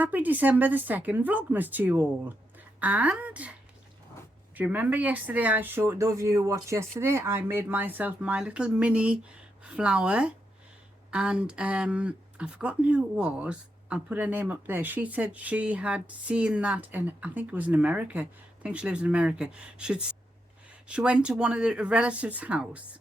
Happy December the 2nd Vlogmas to you all. And do you remember yesterday I showed, those of you who watched yesterday, I made myself my little mini flower, and I've forgotten who it was. I'll put her name up there. She said she had seen that, and I think it was in America. I think she lives in America. She went to one of the relatives' house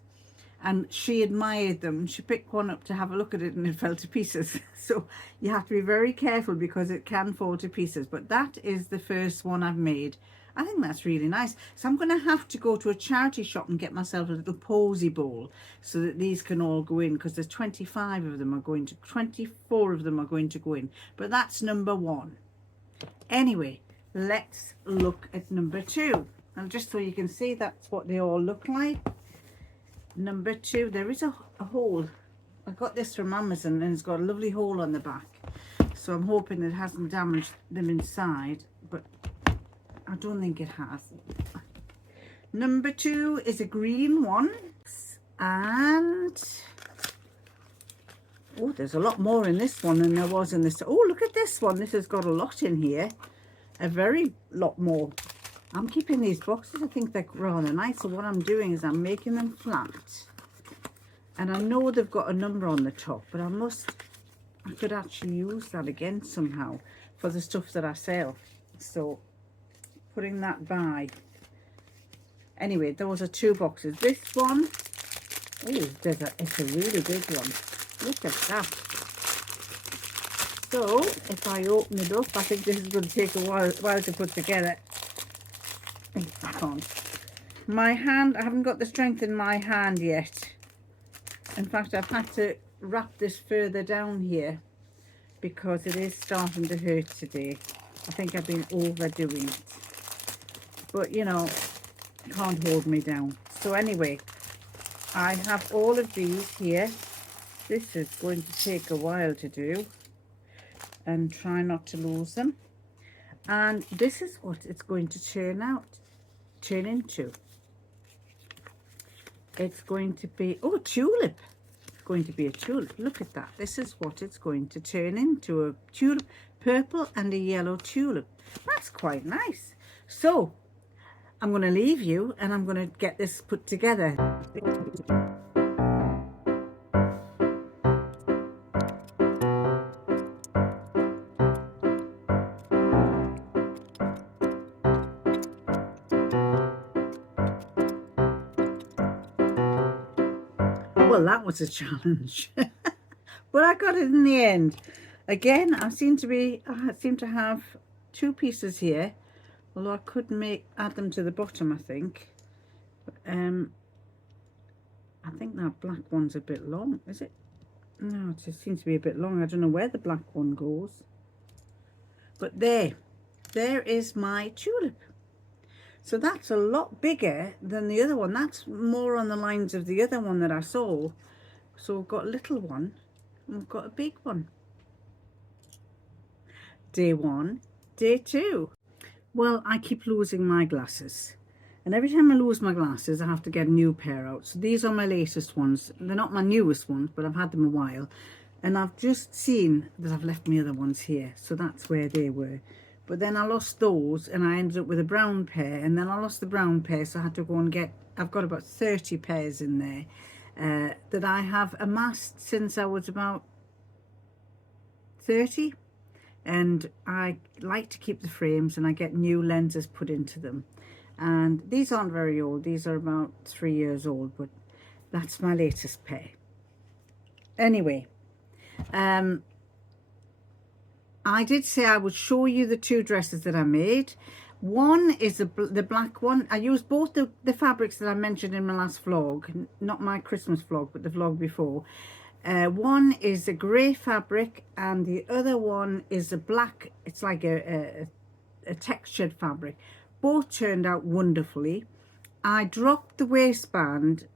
and she admired them. She picked one up to have a look at it and it fell to pieces. So you have to be very careful because it can fall to pieces. But that is the first one I've made. I think that's really nice. So I'm going to have to go to a charity shop and get myself a little posy bowl so that these can all go in, because there's 24 of them are going to go in. But that's number one. Anyway, let's look at number two. And just so you can see, that's what they all look like. Number two, there is a hole. I got this from Amazon and it's got a lovely hole on the back. So I'm hoping it hasn't damaged them inside, but I don't think it has. Number two is a green one. And oh, there's a lot more in this one than there was in this. Oh, look at this one. This has got a lot in here. A very lot more. I'm keeping these boxes. I think they're rather nice. So what I'm doing is I'm making them flat. And I know they've got a number on the top, but I could actually use that again somehow for the stuff that I sell. So putting that by. Anyway, those are two boxes. This one, oh, it's a really big one. Look at that. So if I open it up, I think this is going to take a while to put together. I can't. My hand, I haven't got the strength in my hand yet. In fact, I've had to wrap this further down here because it is starting to hurt today. I think I've been overdoing it. But, you know, it can't hold me down. So anyway, I have all of these here. This is going to take a while to do. And try not to lose them. And this is what it's going to turn into. It's going to be, oh, a tulip. It's going to be a tulip. Look at that. This is what it's going to turn into, a tulip, purple and a yellow tulip. That's quite nice. So I'm going to leave you and I'm going to get this put together. Well, that was a challenge, but I got it in the end. Again, I seem to have two pieces here, although I could add them to the bottom. I think that black one's a bit long. Is it? No, it just seems to be a bit long. I don't know where the black one goes, but there is my tulip. So that's a lot bigger than the other one. That's more on the lines of the other one that I saw. So we've got a little one and we've got a big one. Day one, day two. Well, I keep losing my glasses. And every time I lose my glasses, I have to get a new pair out. So these are my latest ones. They're not my newest ones, but I've had them a while. And I've just seen that I've left my other ones here. So that's where they were. But then I lost those and I ended up with a brown pair, and then I lost the brown pair, so I had to go and get, I've got about 30 pairs in there that I have amassed since I was about 30, and I like to keep the frames and I get new lenses put into them. And these aren't very old, these are about 3 years old, but that's my latest pair. Anyway, I did say I would show you the two dresses that I made. One is the black one. I used both the fabrics that I mentioned in my last vlog, not my Christmas vlog, but the vlog before. One is a grey fabric and the other one is a black, it's like a textured fabric. Both turned out wonderfully. I dropped the waistband.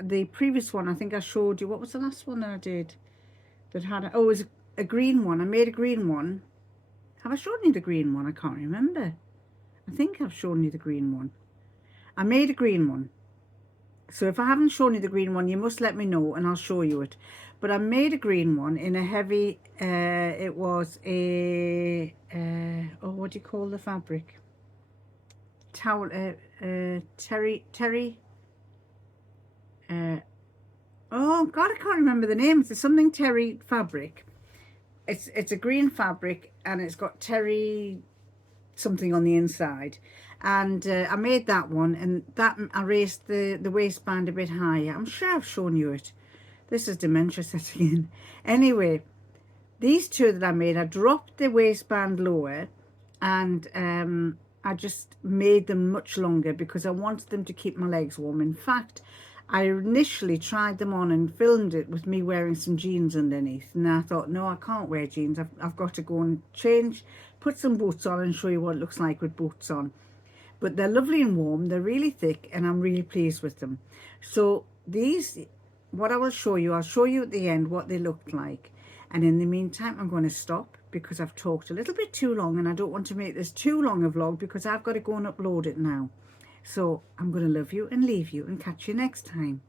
The previous one, I think I showed you, what was the last one that I did? That had, oh, it was a green one. I made a green one. Have I shown you the green one? I can't remember. I think I've shown you the green one. I made a green one. So if I haven't shown you the green one, you must let me know and I'll show you it. but I made a green one in a heavy, it was a, oh, what do you call the fabric? Towel, terry, oh God, I can't remember the name. It's something terry fabric. It's a green fabric and it's got terry something on the inside, and I made that one, and that I raised the waistband a bit higher. I'm sure I've shown you it. This is dementia setting in. Anyway, these two that I made, I dropped the waistband lower, and I just made them much longer because I wanted them to keep my legs warm. In fact, I initially tried them on and filmed it with me wearing some jeans underneath, and I thought, no, I can't wear jeans. I've got to go and change, put some boots on and show you what it looks like with boots on. But they're lovely and warm, they're really thick, and I'm really pleased with them. So these, what I will show you, I'll show you at the end what they look like. And in the meantime, I'm going to stop because I've talked a little bit too long, and I don't want to make this too long a vlog because I've got to go and upload it now. So I'm going to love you and leave you and catch you next time.